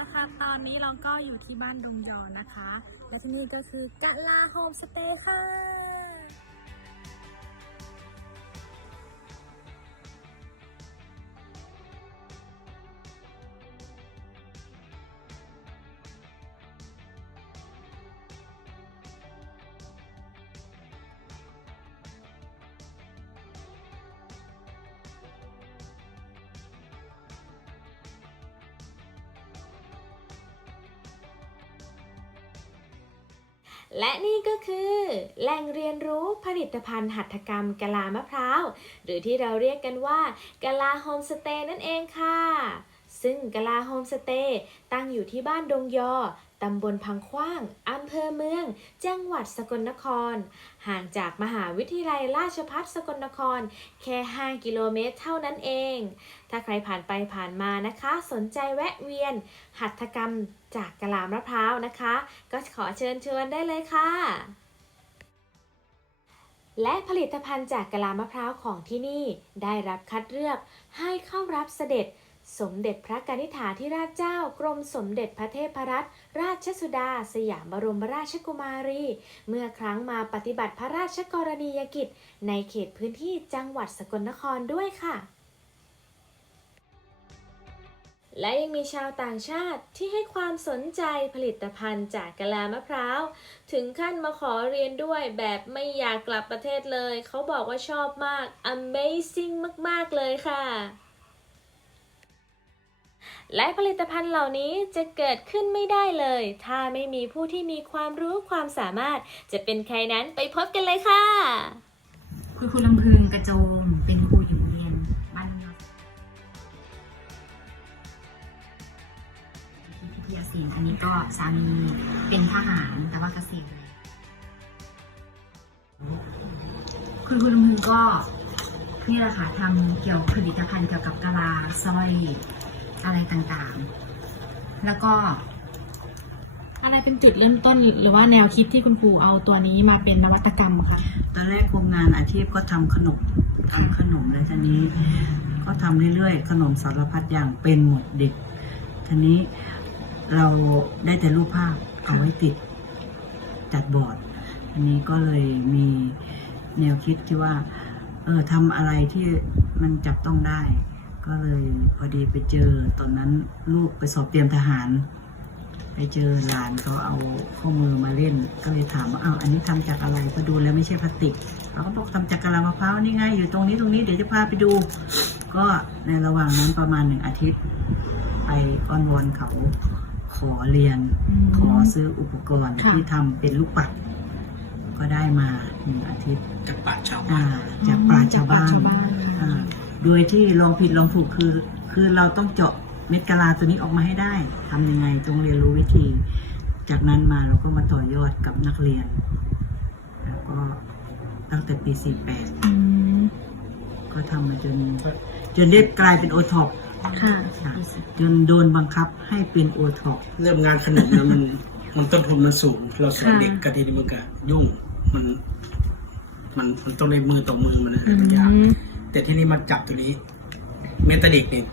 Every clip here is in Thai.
นะคะตอนนี้เราก็อยู่ที่บ้านดงยอนะคะ และที่นี่ก็คือกะลาโฮมสเตย์ค่ะ และนี่ก็คือแหล่งเรียนรู้ผลิตภัณฑ์หัตถกรรมกะลามะพร้าว หรือที่เราเรียกกันว่ากะลาโฮมสเตย์นั่นเองค่ะ ซึ่งกะลาโฮมสเตย์ตั้งอยู่ที่บ้านดงยอ ตำบลพังขว้าง อำเภอเมือง จังหวัดสกลนคร ห่างจากมหาวิทยาลัยราชภัฏสกลนคร แค่ 5 กิโลเมตรเท่านั้นเอง ถ้าใครผ่านไปผ่านมานะคะ สนใจแวะเวียน หัตถกรรมจากกะลามะพร้าวนะคะ ก็ขอเชิญชวนได้เลยค่ะและผลิตภัณฑ์จากกะลามะพร้าวของที่นี่ได้รับคัดเลือกให้เข้ารับเสด็จ สมเด็จพระกนิษฐาธิราชเจ้ากรมสมเด็จพระเทพรัตนราชสุดา สยามบรมราชกุมารี เมื่อครั้งมาปฏิบัติพระราชกรณียกิจ ในเขตพื้นที่จังหวัดสกลนครด้วยค่ะ และยังมีชาวต่างชาติที่ให้ความสนใจผลิตภัณฑ์จากกะลามะพร้าว ถึงขั้นมาขอเรียนด้วยแบบไม่อยากกลับประเทศเลย เขาบอกว่าชอบมาก Amazing มาก ๆ เลยค่ะ และผลิตภัณฑ์เหล่านี้จะเกิดขึ้นไม่ได้เลย ถ้าไม่มีผู้ที่มีความรู้ความสามารถ จะเป็นใครนั้นไปพบกันเลยค่ะ คุณครูลำพึงกระโจมเป็นครูอยู่โรงเรียนบ้านพิทยาศิลป์อันนี้ก็สามีเป็นทหารแต่ว่าเกษียณคุณครูลำพึงก็นี่แหละค่ะทำเกี่ยวกับผลิตภัณฑ์เกี่ยวกับกะลาสร้อย อะไรต่างๆ แล้วก็อะไรเป็นจุดเริ่มต้นหรือว่าแนวคิดที่คุณครูเอาตัวนี้มาเป็นนวัตกรรมคะตอนแรกโครงงานอาชีพก็ทำขนมทำขนมเลยทีนี้ ก็ทำเรื่อยๆ ขนมสารพัดอย่างเป็นหมดเด็กทีนี้เราได้แต่รูปภาพเอาไว้ติดจัดบอร์ดทีนี้ก็เลยมีแนวคิดที่ว่า เออทำอะไรที่มันจับต้องได้ ก็เลยพอดีไปเจอตอนนั้นลูกไปสอบเตรียมทหาร ไปเจอหลานเขาเอาข้อมือมาเล่น ก็เลยถามว่าอ้าวอันนี้ทำจากอะไรก็ดูแล้วไม่ใช่พลาสติกเขาก็บอกทำจากกะลามะพร้าวนี่ไงอยู่ตรงนี้ตรงนี้เดี๋ยวจะพาไปดู ก็ในระหว่างนั้นประมาณหนึ่งอาทิตย์ ไปอ้อนวอนเขาขอเรียนขอซื้ออุปกรณ์ค่ะที่ทำเป็นลูกปัด ก็ได้มาหนึ่งอาทิตย์จากป่าชาวอ่าบ้านจากปราชาวบ้านชาวบ้านอ่า โดยที่ลองผิดลองถูกคือ คือเราต้องเจาะเม็ดกะลาตัวนี้ออกมาให้ได้ทำยังไงต้องเรียนรู้วิธี จากนั้นมาเราก็มาต่อยอดกับนักเรียน แล้วก็ตั้งแต่ปี 48อืมก็ทำมาจนจนได้กลายเป็นโอท็อปค่ะจนโดนบังคับให้เป็นโอท็อปเริ่มงานขนมเนี่ยมันมันต้นทุนมันสูง เราสอนค่ะเด็กกะทีนี้มันก็ยุ่งมัน มันมันต้องได้มือต่อมือมันนะอืมันยากม แต่ที่นี่มาจับตัวนี้เมตาเด็กเนี่ย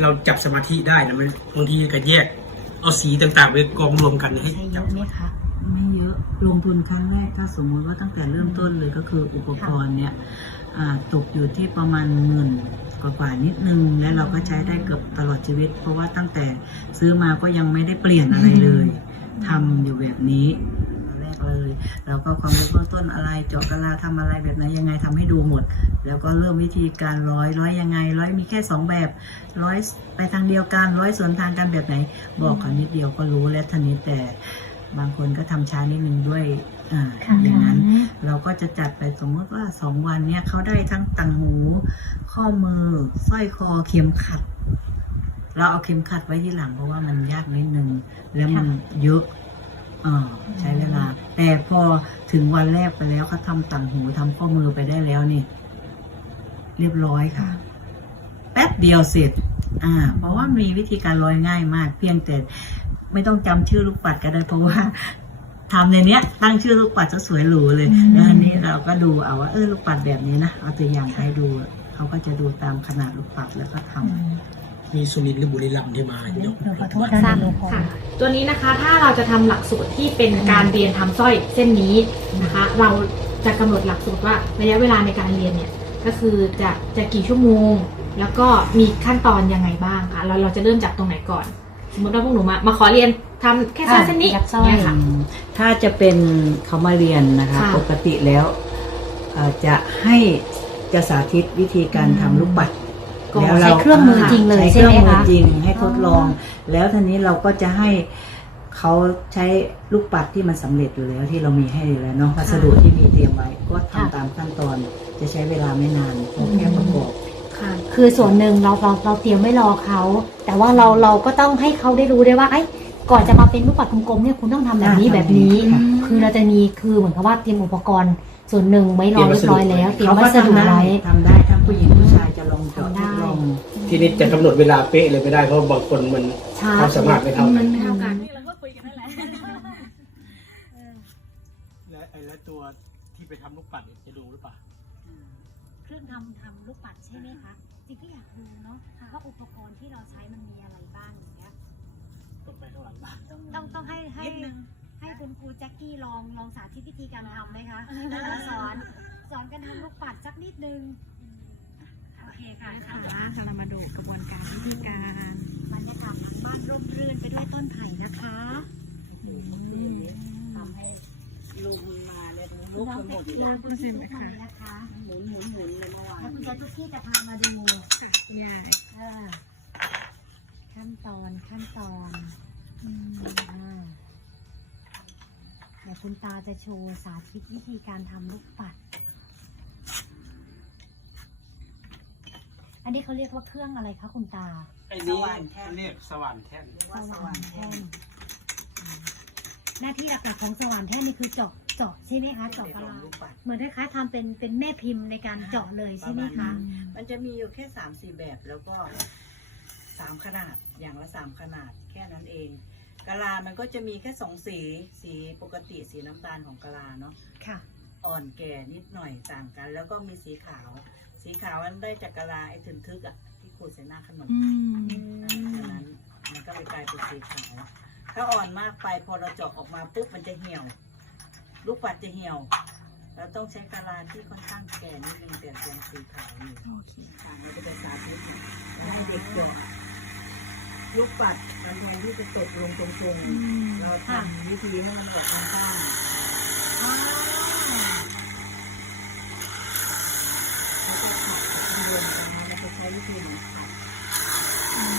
เราจับสมาธิได้นะมันบางทีก็แยก เอาสีต่างๆไปกองรวมกันให้ใช้เยจับ อะไหมคะไม่เยอะลงทุนครั้งแรกถ้าสมมุติว่าตั้งแต่เริ่มต้นเลยก็คืออุปกรณ์เนี่ยอ่าตกอยู่ที่ประมาณหมื่นกว่าๆนิดนึง และเราก็ใช้ได้เกือบตลอดชีวิต เพราะว่าตั้งแต่ซื้อมาก็ยังไม่ได้เปลี่ยนอะไรเลยทำอยู่แบบนี้ ตอนแรกเลยเราก็ความรู้เบื้องต้นอะไรเจาะกะลาทำอะไรแบบไหนยังไงทำให้ดูหมด แล้วก็เริ่มวิธีการร้อยร้อยยังไง ร้อยมีแค่สองแบบ ร้อยไปทางเดียวกันร้อยสวนทางกันแบบไหน บอกเขานิดเดียวก็รู้และทันนี้แต่บางคนก็ทำช้านิดนึงด้วยอ่าค่ะอย่างนั้นเราก็จะจัดไปสมมติว่าสองวันเนี่ยเขาได้ทั้งต่างหู ข้อมือสร้อยคอเข็มขัด เราเอาเข็มขัดไว้ที่หลังเพราะว่ามันยากนิดนึง แล้วมันเยอะ อ่าใช้เวลา แต่พอถึงวันแรกไปแล้วเขาทำต่างหูทำข้อมือไปได้แล้วนี่ เรียบร้อยค่ะ แป๊บเดียวเสร็จ อ่า เพราะว่ามีวิธีการร้อยง่ายมาก เพียงแต่ไม่ต้องจำชื่อลูกปัดก็ได้เพราะว่าทำในเนี้ยตั้งชื่อลูกปัดจะสวยหรูเลยอืมแล้วอันนี้เราก็ดูเอาว่าเออลูกปัดแบบนี้นะเอาตัวอย่างให้ดู เขาก็จะดูตามขนาดลูกปัดแล้วก็ทำ มีสุรินทร์หรือบุรีรัมย์ที่มาเยอะหนูขอโทษนะหนูขอค่ะ ตัวนี้นะคะถ้าเราจะทำหลักสูตรที่เป็นการเรียนทำสร้อยเส้นนี้นะคะ เราจะกำหนดหลักสูตรว่าระยะเวลาในการเรียนเนี่ยก็คือจะจะกี่ชั่วโมง แล้วก็มีขั้นตอนยังไงบ้างคะเราเราจะเริ่มจากตรงไหนก่อน สมมติว่าพวกหนูมามาขอเรียนทำแค่สร้อยเส้นนี้อะยัดสร้อย เนี่ยค่ะอืมถ้าจะเป็นเขามาเรียนนะคะ ค่ะปกติแล้วเอ่อจะให้จะสาธิตวิธีการทำลูกปัด ก่อนแล้วใช้เครื่องมือจริงเลยใช้ใช่ไหมเครื่องมือคะจริงให้ทดลองอ๋แล้วทีนี้เราก็จะให้เขาใช้ลูกปัดที่มันสำเร็จอยู่แล้วที่เรามีให้อยู่แล้วเนาะวัสดุที่มีเตรียมไว้ก็ทำตามขั้นตอนจะใช้เวลาไม่นานเพราะแค่ประกอบ ค่ะคือส่วนหนึ่งเราเราเราเตรียมไม่รอเขา แต่ว่าเราเราก็ต้องให้เขาได้รู้ด้วยว่าไอ้ยก่อนจะมาเป็นลูกปัดกลมๆเนี่ยคุณต้องทำแบบนี้อ่าแบบนี้ค่ะคือเราจะมีคือเหมือนกับว่าเตรียมอุปกรณ์ ส่วนหนึ่งไว้รอเรียบร้อยแล้วเตรียมเขาวัก็สดุทำได้ไว้ทำได้ทั้งผู้หญิงผู้ชายจะ ทีนี้จะกำหนดเวลาเป๊ะเลยไม่ได้เพราะบางคนมันช้า ความสามารถไม่เท่ากัน ไม่เท่ากันและไอ้และตัวที่ไปทำลูกปัดเนี่ยจะดูหรือเปล่า เครื่องทำทำลูกปัดใช่ไหมคะจริงก็อยากดูเนาะว่าอุปกรณ์ที่เราใช้มันมีอะไรบ้างอย่างเงี้ยต้องไปข้างหลังบ้านต้องต้องให้ให้ให้คุณครูแจ็คกี้ลองลองสาธิตวิธีการทำไหมคะสอนสอนกันทำลูกปัดสักนิดนึงโอ เคค่ะค่ะเรามาดูกระบวนการวิธีการบรรยากาศหลังบ้านร่มรื่นไปด้วยต้นไผ่นะคะทำให้ลุงมาเนี่ยลุกไปหมดเลยลองคุณซิมค่ะนะคะหมุนหมุนหมุนเลยเมื่อวานแล้วคุณแจ็คกี้จะพามาดูยากเออขั้นตอนขั้นตอนอ่าเดี๋ยวคุณตาจะโชว์สาธิตวิธีการทำลูกปัด นนี้เขาเรียกว่าเครื่องอะไรคะคุณตา ไอ้นี้เรียกสว่านแท่นสว่านแท่นอืมหน้าที่หลักๆของสว่านแท่นนี่คือเจาะเจาะใช่ไหมคะเจาะกะลาลูกปัดเหมือนคล้ายๆทำเป็นเป็นแม่พิมพ์ในการเจาะเลยใช่ไหมคะมันจะมีอยู่แค่สามสี่แบบแล้วก็สามขนาดอย่างละสามขนาดแค่นั้นเองกะลา มันก็จะมีแค่สองสีสีปกติสีน้ำตาลของกะลาเนาะค่ะ อ่อนแก่นิดหน่อยต่างกัน แล้วก็มีสีขาว สีขาวมันได้จากกะลาไอ้ถึนทึกอะที่ขูดใส่หน้าขนมอืมฉะนั้นมันก็เลยกลายเป็นสีขาวถ้าอ่อนมากไปพอเราเจาะออกมาปุ๊บมันจะเหี่ยว ลูกปัดจะเหี่ยวเราต้องใช้กะลาที่ค่อนข้างแก่นิดนึงแต่ยังสีขาวอยู่โอเคทางเราก็จะสาธิตเนี่ยให้เด็กเจาะลูกปัดมันแทนที่จะตกลงตรงๆเราทำวิธีให้มันออกข้างๆแล้วก็ขัดข้างบนตรง นั้นเราจะใช้วิธีเหมือนขั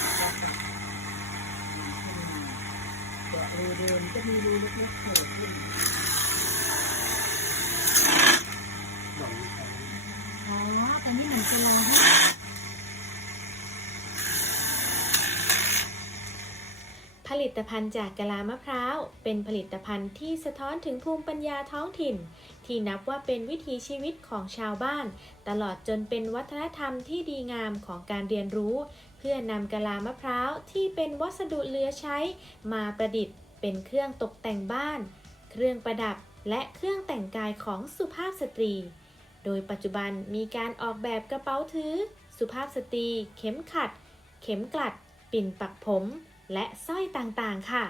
ดแล้วปัดขึ้นมาเจาะรูเดิมจะมีรูเล็กๆโผล่ขึ้นอ๋อแต่นี่เหมือนจะลอยห้ ผ ลิตภัณฑ์จากกะลามะพร้าว เป็นผลิตภัณฑ์ที่สะท้อนถึงภูมิปัญญาท้องถิ่น ที่นับว่าเป็นวิถีชีวิตของชาวบ้าน ตลอดจนเป็นวัฒนธรรมที่ดีงามของการเรียนรู้ เพื่อนำกะลามะพร้าวที่เป็นวัสดุเหลือใช้ มาประดิษฐ์ เป็นเครื่องตกแต่งบ้าน เครื่องประดับและเครื่องแต่งกายของสุภาพสตรี โดยปัจจุบันมีการออกแบบกระเป๋าถือ สุภาพสตรี เข็มขัด เข็มกลัด ปิ่นปักผม และสร้อยต่างๆค่ะ